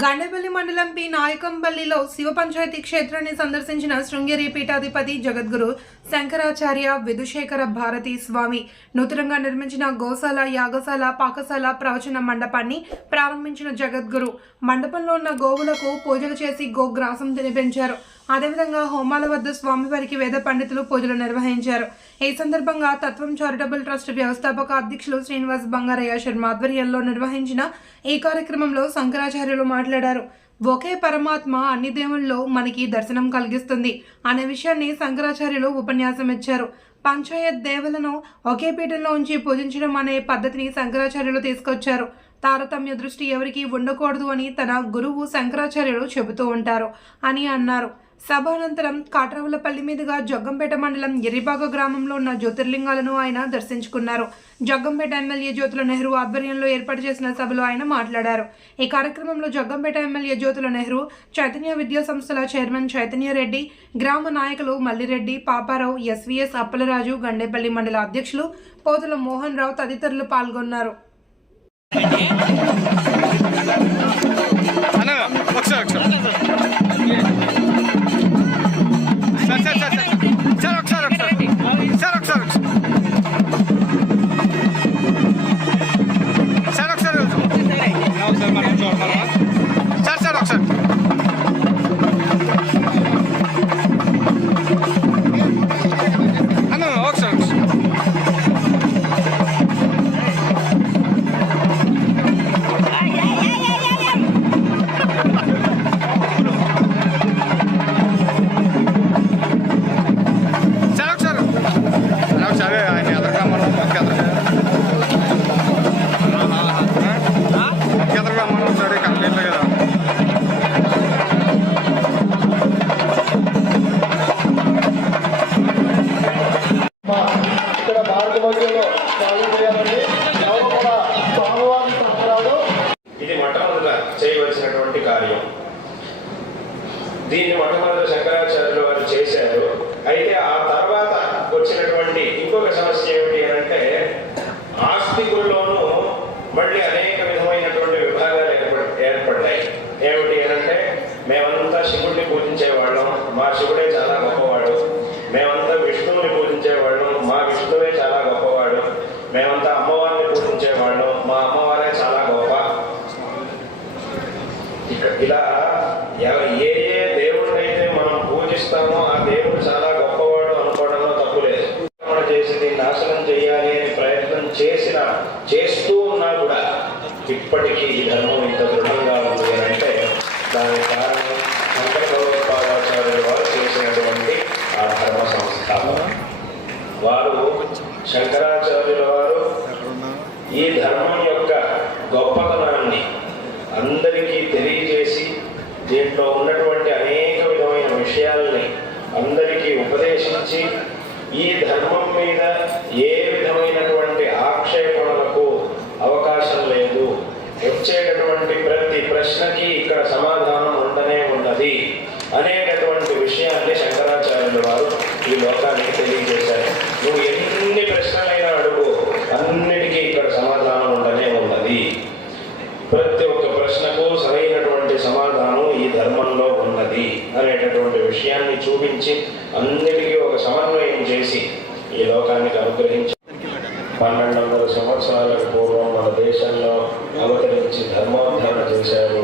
గండేపల్లి మండలం పి నాయకంపల్లిలో శివ పంచాయతీ క్షేత్రాన్ని సందర్శించిన శృంగేరి పీఠాధిపతి జగద్గురు శంకరాచార్య విధుశేఖర భారతీ స్వామి నూతనంగా నిర్మించిన గోశాల, యాగశాల, పాకశాల, ప్రవచన మండపాన్ని ప్రారంభించిన జగద్గురు మండపంలో ఉన్న గోవులకు పూజలు చేసి గోగ్రాసం తినిపించారు. అదేవిధంగా హోమాల వద్ద స్వామివారికి వేద పండితులు పూజలు నిర్వహించారు. ఈ సందర్భంగా తత్వం చారిటబుల్ ట్రస్ట్ వ్యవస్థాపక అధ్యక్షులు శ్రీనివాస్ బంగారయ్య శర్మ ఆధ్వర్యంలో నిర్వహించిన ఈ కార్యక్రమంలో శంకరాచార్యులు మాట్లాడారు. ఒకే పరమాత్మ అన్ని దేవుల్లో మనకి దర్శనం కలిగిస్తుంది అనే విషయాన్ని శంకరాచార్యులు ఉపన్యాసం ఇచ్చారు. పంచాయత్ దేవులను ఒకే పీఠంలో ఉంచి పూజించడం అనే పద్ధతిని శంకరాచార్యులు తీసుకొచ్చారు. తారతమ్య దృష్టి ఎవరికి ఉండకూడదు అని తన గురువు శంకరాచార్యులు చెబుతూ ఉంటారు అని అన్నారు. సభ అనంతరం కాట్రావులపల్లి మీదుగా జగ్గంపేట మండలం ఎర్రిబాగ గ్రామంలో ఉన్న జ్యోతిర్లింగాలను ఆయన దర్శించుకున్నారు. జగ్గంపేట ఎమ్మెల్యే జ్యోతుల నెహ్రూ ఆధ్వర్యంలో ఏర్పాటు చేసిన సభలో ఆయన మాట్లాడారు. ఈ కార్యక్రమంలో జగ్గంపేట ఎమ్మెల్యే జ్యోతుల నెహ్రూ, చైతన్య విద్యా సంస్థల చైర్మన్ చైతన్య రెడ్డి, గ్రామ నాయకులు మల్లిరెడ్డి, పాపారావు, ఎస్వీఎస్ అప్పలరాజు, గండేపల్లి మండల అధ్యక్షులు పోతుల మోహన్ రావు తదితరులు పాల్గొన్నారు. ఇది మొట్టమొదట చేయవలసినటువంటి కార్యం. దీన్ని మొట్టమొదట శంకరాచార్యులు వారు చేశారు. అయితే ఆ తర్వాత వచ్చినటువంటి ఇంకొక సమస్య ఏమిటి అంటే, ఆస్తికుల్లోనూ మళ్ళీ అనేక విధమైనటువంటి విభాగాలు ఏర్పడ్డాయి. ఏమిటి అంటే, మేమంతా శివుడిని పూజించేవాళ్ళం, మా శివుడే చాలా గొప్పవాడు. మేమంతా విష్ణువుని పూజించేవాళ్ళం, మా విష్ణువే చాలా గొప్పవాడు. మేమంతా అమ్మవారిని పూజించేవాళ్ళం, మా అమ్మవారే చాలా గొప్ప. ఇలా ఏ ఏ దేవుడినైతే మనం పూజిస్తామో ఆ దేవుడు చాలా గొప్పవాడు అనుకోవడంలో తప్పు లేదు. మనం చేసి దీన్ని నాశనం చేయాలి అని ప్రయత్నం చేస్తూ ఉన్నా కూడా ఇప్పటికీ ఈ ధర్మం ఇంత దృఢంగా ఉంది అంటే దానికి కారణం శంకర భగవత్పాదాచార్యులు వారు చేసినటువంటి ఆ ధర్మ సంస్థాపన. వారు శంకరాచార్యుల వారు ఈ ధర్మం యొక్క గొప్పతనాన్ని అందరికీ తెలియజేసి దీంట్లో ఉన్నటువంటి అనేక విధమైన విషయాల్ని అందరికీ ఉపదేశించి ఈ ధర్మం మీద ఏ విధమైనటువంటి ఆక్షేపణలకు అవకాశం లేదు, వచ్చేటటువంటి ప్రతి ప్రశ్నకి ఇక్కడ సమాధానం ఉండనే ఉన్నది అనేటటువంటి విషయాన్ని శంకరాచార్యుల వారు ఈ లోకానికి తెలియజేశారు. నువ్వు ఎన్ని ప్రశ్నలైనా అడుగు, అన్నిటికీ ఇక్కడ సమాధానం ఉండనే ఉన్నది. ప్రతి ఒక్క ప్రశ్నకు సరైనటువంటి సమాధానం ఈ ధర్మంలో ఉన్నది అనేటటువంటి విషయాన్ని చూపించి అన్నిటికీ ఒక సమన్వయం చేసి ఈ లోకానికి అనుగ్రహించి 1200 సంవత్సరాలకు పూర్వం మన దేశంలో అవతరించి ధర్మోద్ధరణ చేశారు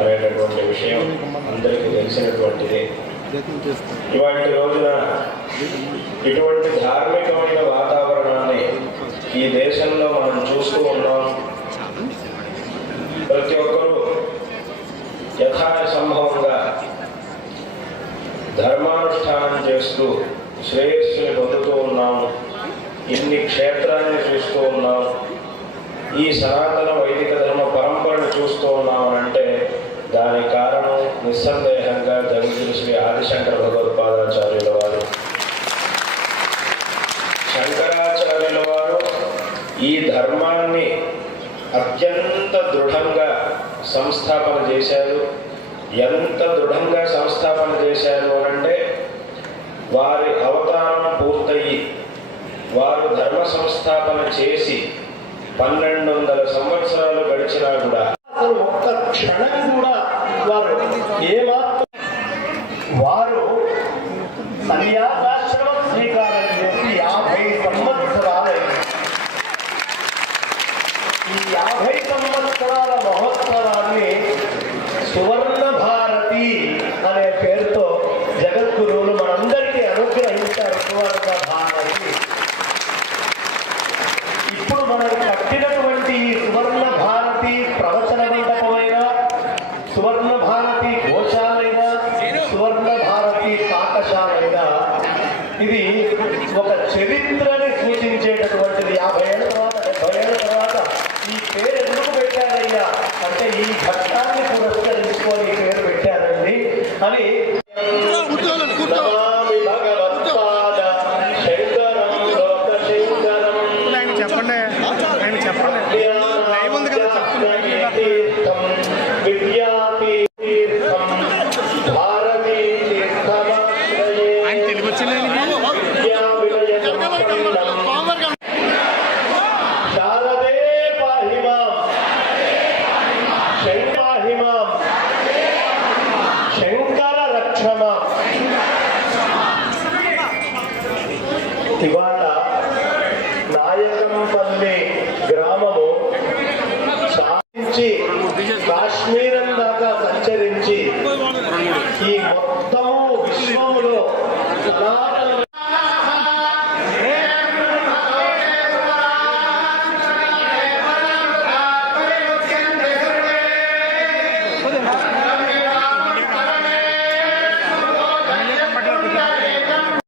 అనేటటువంటి విషయం అందరికీ తెలిసినటువంటిది. ఇవాటి రోజున ఇటువంటి ధార్మికమైన వాతావరణాన్ని ఈ దేశంలో మనం చూస్తూ ఉన్నాం. ప్రతి ఒక్కరూ యథాసంభవంగా ధర్మానుష్ఠానం చేస్తూ శ్రేయస్సుని పొందుతూ ఉన్నాము. ఇన్ని క్షేత్రాన్ని చూస్తూ ఉన్నాం. ఈ సనాతన వైదిక ధర్మ పరంపరను చూస్తూ ఉన్నామనంటే దానికి కారణం నిస్సందేహంగా జగద్గురు శ్రీ ఆదిశంకర భగవత్పాదాచార్యుల వారు. శంకరాచార్యుల వారు ఈ ధర్మాన్ని అత్యంత దృఢంగా సంస్థాపన చేశారు. ఎంత దృఢంగా సంస్థాపన చేశారు అంటే, వారి అవతారం పూర్తయి వారు ధర్మ సంస్థాపన చేసి 1200 సంవత్సరాలు గడిచినా కూడా అసలు ఒక్క క్షణం కూడా వారు ఏమాత్రం వారు సన్యాసాశ్రమం స్వీకారం చేసి 50 సంవత్సరాలైంది. ఈ 50 సంవత్సరాల మహోత్సవాన్ని సువర్ణ భారతి అనే పేరుతో జగద్గురువులు మనందరికీ అనుగ్రహించారు. సువర్ణ భారతి ఇప్పుడు మనం కట్టినటువంటి ఈ సువర్ణ భారతి ప్రవచన మండపమైనా, సువర్ణ భారతి గోశాలైనా, సువర్ణ భారతి పాఠశాలైనా ఇది ఒక చరిత్రని సూచించేటటువంటిది. 50 ఏళ్ళ తర్వాత 70 ఏళ్ళ తర్వాత ఈ పేరు ఎందుకు పెట్టారయ్యా అంటే ఈ ఘట్టాన్ని పురస్కరించుకొని ఈ పేరు పెట్టారండి అని. నమామి భగవత్పాద శంకరం లోక శంకరం లైవ్ ఉంది కదా తీర్థం విద్యాపీఠం భారతీ తీర్థమాశ్రయే ఆయన తెలుగు వచ్చింది విద్యా వినయం శారదే పాహి మాం శంకాహి మాం శంకర రక్ష మాం. ఇవాళ నాయకంపల్లి గ్రామము సాధించి కాశ్మీర